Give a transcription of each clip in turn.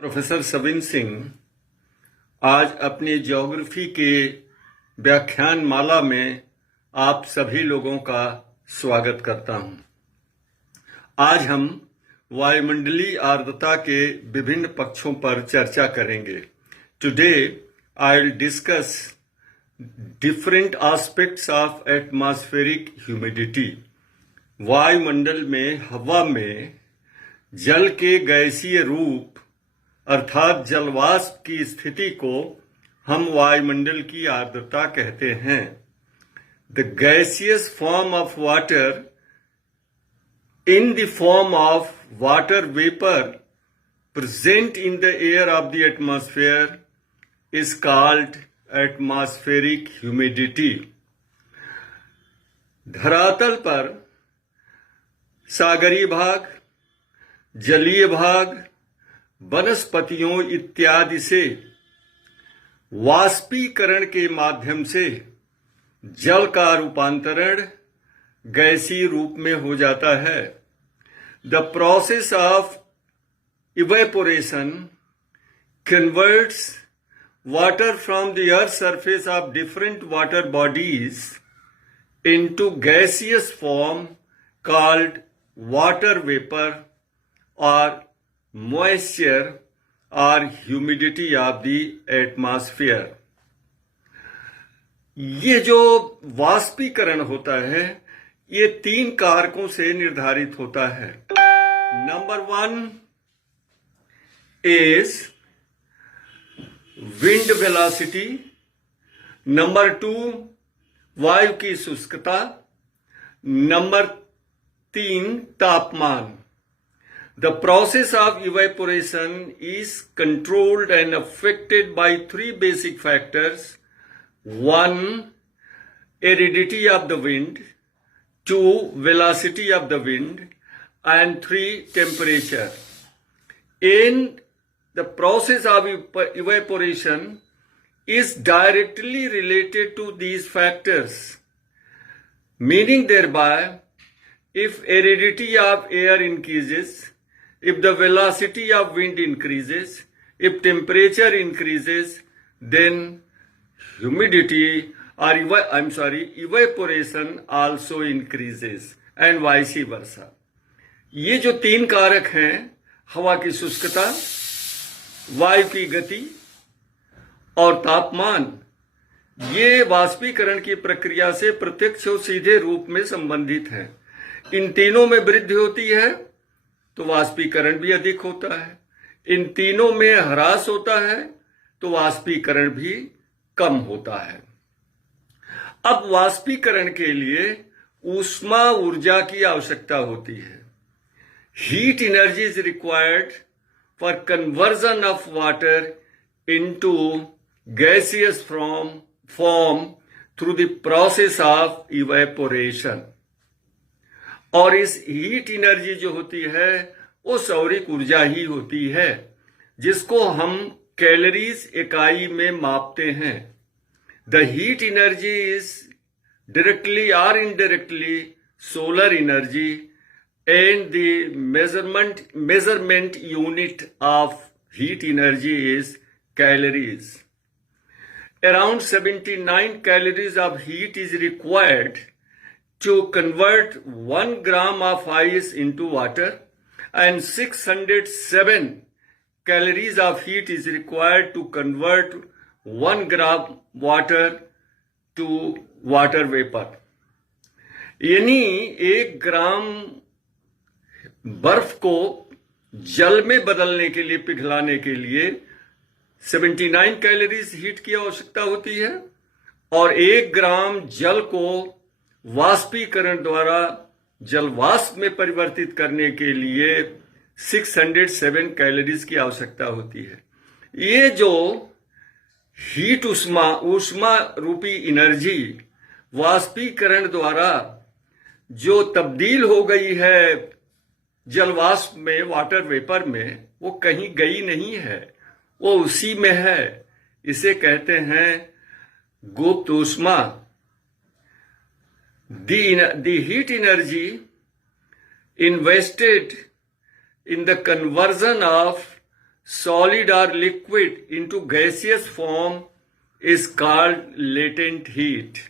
Professor Savin Singh आज अपनी geography के व्याख्यान माला में आप सभी लोगों का स्वागत करता हूं। आज हम वायुमंडलीय आर्द्रता के विभिन्न पक्षों पर चर्चा करेंगे। Today I will discuss different aspects of atmospheric humidity. वायुमंडल में हवा में जल के गैसीय रूप अर्थात जलवाष्प की स्थिति को हम वायुमंडल की आर्द्रता कहते हैं। The gaseous form of water in the form of water vapor present in the air of the atmosphere is called atmospheric humidity. धरातल पर सागरीय भाग, जलीय भाग, वनस्पतियों इत्यादि से वाष्पीकरण के माध्यम से जल का रूपांतरण गैसीय रूप में हो जाता है। The process of evaporation converts water from the earth's surface of different water bodies into gaseous form called water vapor or moisture or humidity of the atmosphere. ये जो वाष्पीकरण होता है ये तीन कारकों से निर्धारित होता है। Number 1 is wind velocity, number 2 वायु की शुष्कता, नंबर 3 तापमान। The process of evaporation is controlled and affected by three basic factors. 1, aridity of the wind, 2, velocity of the wind, and 3, temperature. In the process of evaporation is directly related to these factors, meaning thereby if aridity of air increases, if the velocity of wind increases, if temperature increases, then humidity or evaporation also increases and vice versa. ये जो तीन कारक हैं, हवा की शुष्कता, वायु की गति और तापमान, ये वाष्पीकरण की प्रक्रिया से प्रत्यक्ष और सीधे रूप में संबंधित हैं। इन तीनों में वृद्धि होती है तो वाष्पीकरण भी अधिक होता है, इन तीनों में ह्रास होता है तो वाष्पीकरण भी कम होता है। अब वाष्पीकरण के लिए ऊष्मा ऊर्जा की आवश्यकता होती है। Heat energy is required for conversion of water into gaseous form through the process of evaporation. और इस हीट एनर्जी जो होती है वो सौरिक ऊर्जा ही होती है, जिसको हम कैलोरीज इकाई में मापते हैं। The heat energy is directly or indirectly solar energy, and the measurement unit of heat energy is calories. Around 79 calories of heat is required to convert 1 gram of ice into water, and 607 calories of heat is required to convert 1 gram water to water vapor. यानी 1 ग्राम बर्फ को जल में बदलने के लिए, पिघलाने के लिए 79 कैलोरीज हीट की आवश्यकता होती है, और 1 ग्राम जल को वाष्पीकरण द्वारा जलवाष्प में परिवर्तित करने के लिए 607 कैलोरीज की आवश्यकता होती है। ये जो हीट ऊष्मा रूपी एनर्जी वाष्पीकरण द्वारा जो तब्दील हो गई है जलवाष्प में, वाटर वेपर में, वो कहीं गई नहीं है, वो उसी में है। इसे कहते हैं गुप्त ऊष्मा। The heat energy invested in the conversion of solid or liquid into gaseous form is called latent heat.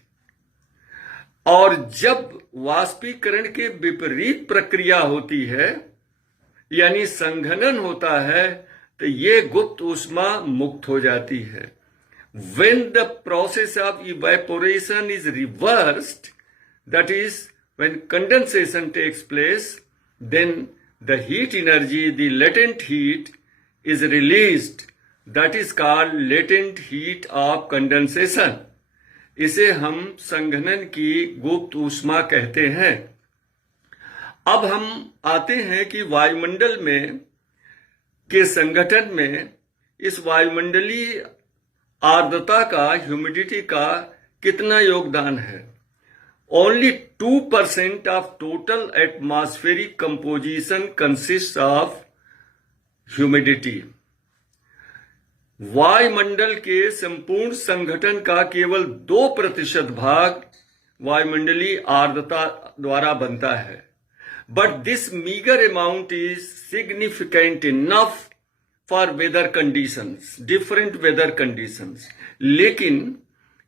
और जब वाष्पीकरण के विपरीत प्रक्रिया होती है यानी संघनन होता है तो ये गुप्त ऊष्मा मुक्त हो जाती है. When the process of evaporation is reversed, that is when condensation takes place, then the heat energy, the latent heat, is released. That is called latent heat of condensation. इसे हम संघनन की गुप्त ऊष्मा कहते हैं. अब हम आते हैं कि वायुमंडल में के संगठन में इस वायुमंडलीय आर्द्रता का, ह्यूमिडिटी का कितना योगदान है. Only 2% of total atmospheric composition consist of humidity. वायुमंडल के संपूर्ण संगठन का केवल 2% भाग वायुमंडलीय आर्द्रता द्वारा बनता है. But this meagre amount is significant enough for weather conditions, different weather conditions. लेकिन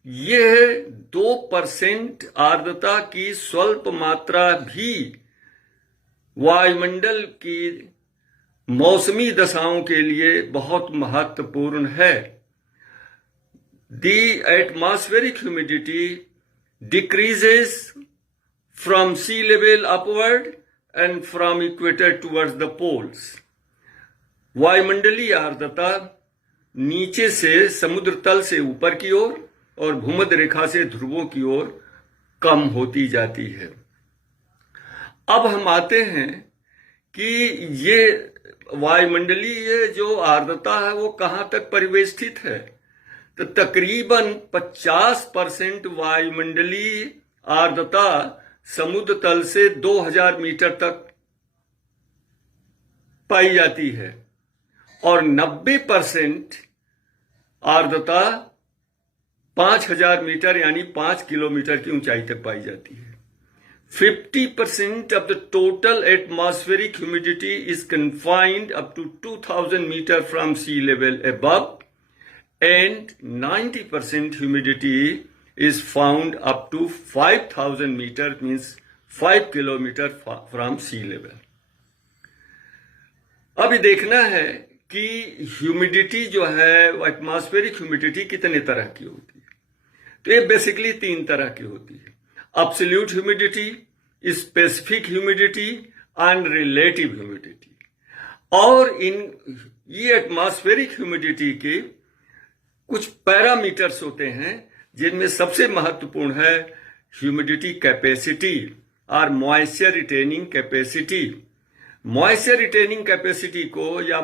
यह 2% आर्द्रता की स्वल्प मात्रा भी वायुमंडल की मौसमी दशाओं के लिए बहुत महत्वपूर्ण है. The atmospheric humidity decreases from sea level upward and from equator towards the poles. वायुमंडलीय आर्द्रता नीचे से समुद्र तल से ऊपर की ओर और भूमध्य रेखा से ध्रुवों की ओर कम होती जाती है. अब हम आते हैं कि ये वायुमंडलीय जो आर्द्रता है वो कहां तक परिवेष्टित है. तो तकरीबन 50% वायुमंडलीय आर्द्रता समुद्र तल से 2000 मीटर तक पाई जाती है और 90% आर्द्रता 5000 मीटर यानी 5 किलोमीटर की ऊंचाई तक पाई जाती है. 50% of the total atmospheric humidity is confined up to 2000 meter from sea level above, and 90% humidity is found up to 5000 meter, means 5 kilometer from sea level. अब देखना है कि ह्यूमिडिटी जो है, एटमॉस्फेरिक ह्यूमिडिटी कितने तरह की होती है. तो ये बेसिकली 3 तरह की होती है. Absolute humidity, specific humidity and relative humidity. और ये एटमॉस्फेरिक ह्यूमिडिटी के कुछ पैरामीटर्स होते हैं जिनमें सबसे महत्वपूर्ण है ह्यूमिडिटी कैपेसिटी और moisture retaining capacity. Moisture retaining capacity को या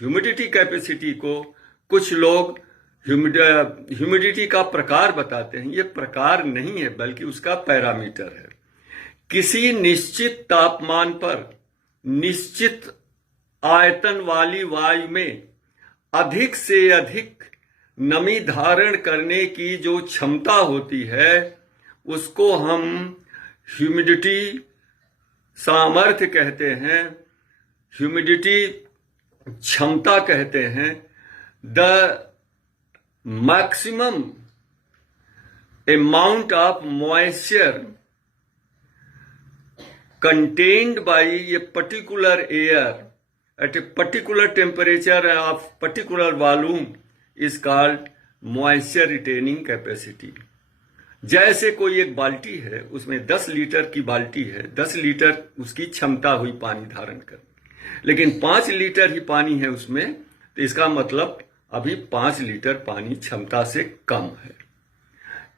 ह्यूमिडिटी कैपेसिटी को कुछ लोग ह्यूमिडिटी का प्रकार बताते हैं. ये प्रकार नहीं है बल्कि उसका पैरामीटर है. किसी निश्चित तापमान पर निश्चित आयतन वाली वायु में अधिक से अधिक नमी धारण करने की जो क्षमता होती है उसको हम ह्यूमिडिटी सामर्थ्य कहते हैं, ह्यूमिडिटी क्षमता कहते हैं. The maximum amount of moisture contained by a particular air at a particular temperature of particular volume is called moisture retaining capacity. जैसे कोई एक बाल्टी है, उसमें 10 लीटर की बाल्टी है, 10 लीटर उसकी क्षमता हुई पानी धारण कर, लेकिन 5 लीटर ही पानी है उसमें, तो इसका मतलब अभी 5 लीटर पानी क्षमता से कम है.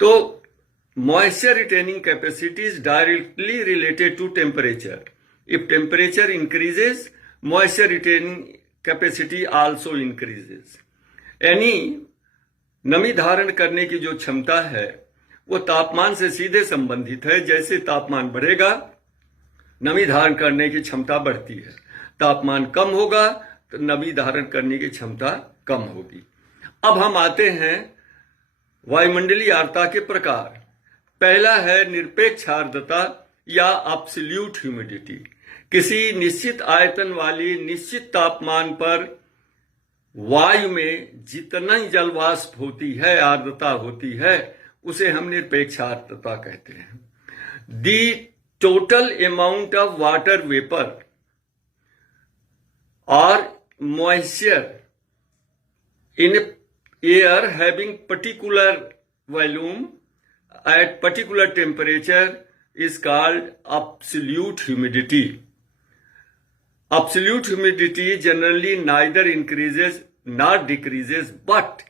तो moisture retaining capacity is directly related to temperature. If temperature increases, moisture retaining capacity also increases. यानी नमी धारण करने की जो क्षमता है वो तापमान से सीधे संबंधित है. जैसे तापमान बढ़ेगा नमी धारण करने की क्षमता बढ़ती है, तापमान कम होगा तो नमी धारण करने की क्षमता कम होगी. अब हम आते हैं वायुमंडलीय आर्द्रता के प्रकार. पहला है निरपेक्ष आर्द्रता या एब्सोल्यूट ह्यूमिडिटी. किसी निश्चित आयतन वाली निश्चित तापमान पर वायु में जितना ही जल वाष्प होती है, आर्द्रता होती है, उसे हम निरपेक्ष आर्द्रता कहते हैं। दी total amount of water vapour और moisture in air having particular volume at particular temperature is called absolute humidity. Absolute humidity generally neither increases nor decreases, but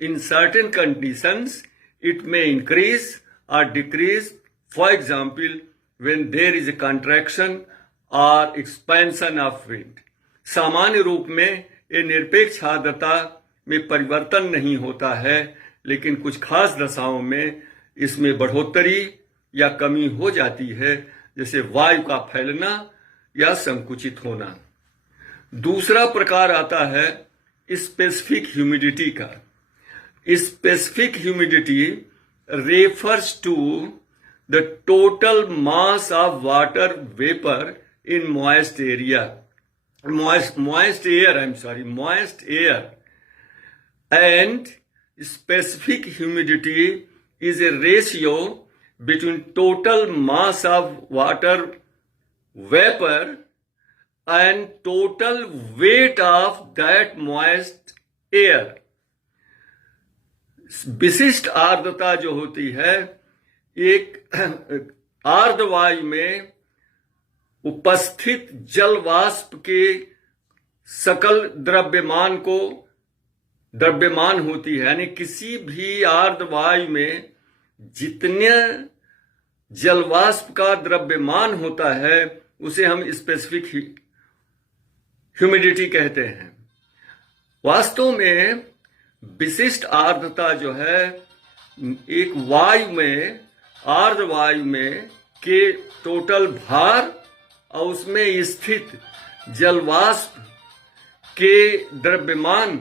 in certain conditions it may increase or decrease. For example, when there is a contraction or expansion of wind. सामान्य रूप में ये निरपेक्ष आर्द्रता में परिवर्तन नहीं होता है, लेकिन कुछ खास दशाओं में इसमें बढ़ोतरी या कमी हो जाती है, जैसे वायु का फैलना या संकुचित होना। दूसरा प्रकार आता है स्पेसिफिक ह्यूमिडिटी का। Specific humidity refers to the total mass of water vapour in moist area, moist air, and specific humidity is a ratio between total mass of water vapor and total weight of that moist air. विशिष्ट आर्द्रता जो होती है, एक आर्द्र वायु में उपस्थित जल वाष्प के सकल द्रव्यमान होती है, यानी किसी भी आर्द्र वायु में जितने जल वाष्प का द्रव्यमान होता है उसे हम स्पेसिफिक ह्यूमिडिटी कहते हैं। वास्तव में विशिष्ट आर्द्रता जो है एक वायु में, आर्द्र वायु में के टोटल भार और उसमें स्थित जल वाष्प के द्रव्यमान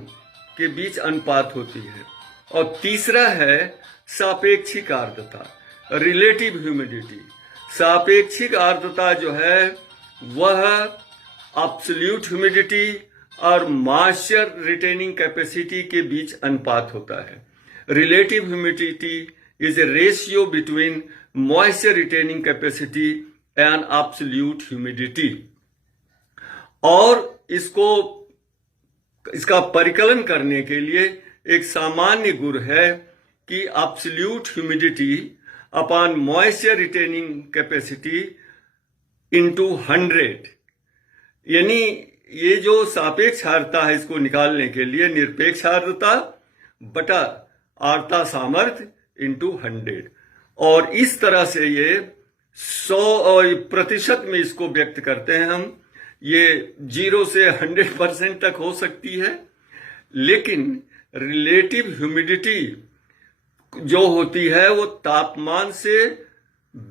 के बीच अनुपात होती है। और तीसरा है सापेक्षिक आर्द्रता, रिलेटिव ह्यूमिडिटी। सापेक्षिक आर्द्रता जो है वह एब्सोल्यूट ह्यूमिडिटी और मॉइस्चर रिटेनिंग कैपेसिटी के बीच अनुपात होता है। Relative humidity is a ratio between moisture retaining capacity and absolute humidity. और इसका परिकलन करने के लिए एक सामान्य गुण है कि absolute humidity upon moisture retaining capacity into 100, यानी ये जो सापेक्ष आर्द्रता है इसको निकालने के लिए निरपेक्ष आर्द्रता बटा आर्द्रता सामर्थ्य इनटू 100, और इस तरह से ये 100% में इसको व्यक्त करते हैं हम। ये 0 से 100% तक हो सकती है, लेकिन रिलेटिव ह्यूमिडिटी जो होती है वो तापमान से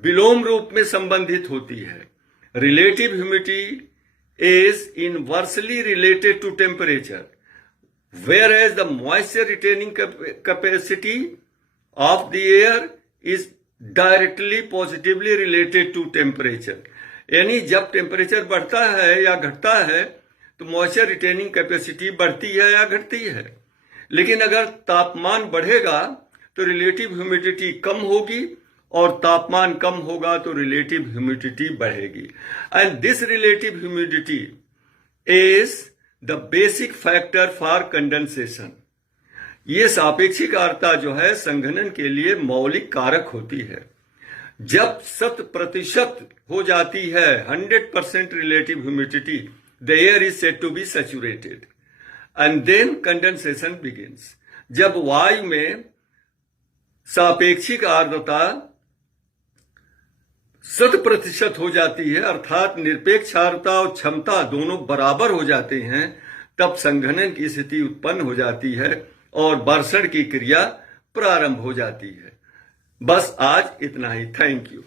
विलोम रूप में संबंधित होती है। Relative humidity is inversely related to temperature, whereas the moisture retaining capacity of the air is directly positively related to temperature. यानी जब टेम्परेचर बढ़ता है या घटता है तो मॉइस्चर रिटेनिंग कैपेसिटी बढ़ती है या घटती है, लेकिन अगर तापमान बढ़ेगा तो रिलेटिव ह्यूमिडिटी कम होगी और तापमान कम होगा तो रिलेटिव ह्यूमिडिटी बढ़ेगी। And this relative humidity is the basic factor for condensation. ये सापेक्षिक आर्द्रता जो है संघनन के लिए मौलिक कारक होती है। जब 100% हो जाती है 100% relative humidity, the air is said to be saturated and then condensation begins. जब वायु में सापेक्षिक आर्द्रता 100% हो जाती है, अर्थात निरपेक्ष आर्द्रता और क्षमता दोनों बराबर हो जाते हैं, तब संघनन की स्थिति उत्पन्न हो जाती है और बर्षण की क्रिया प्रारंभ हो जाती है। बस आज इतना ही। Thank you.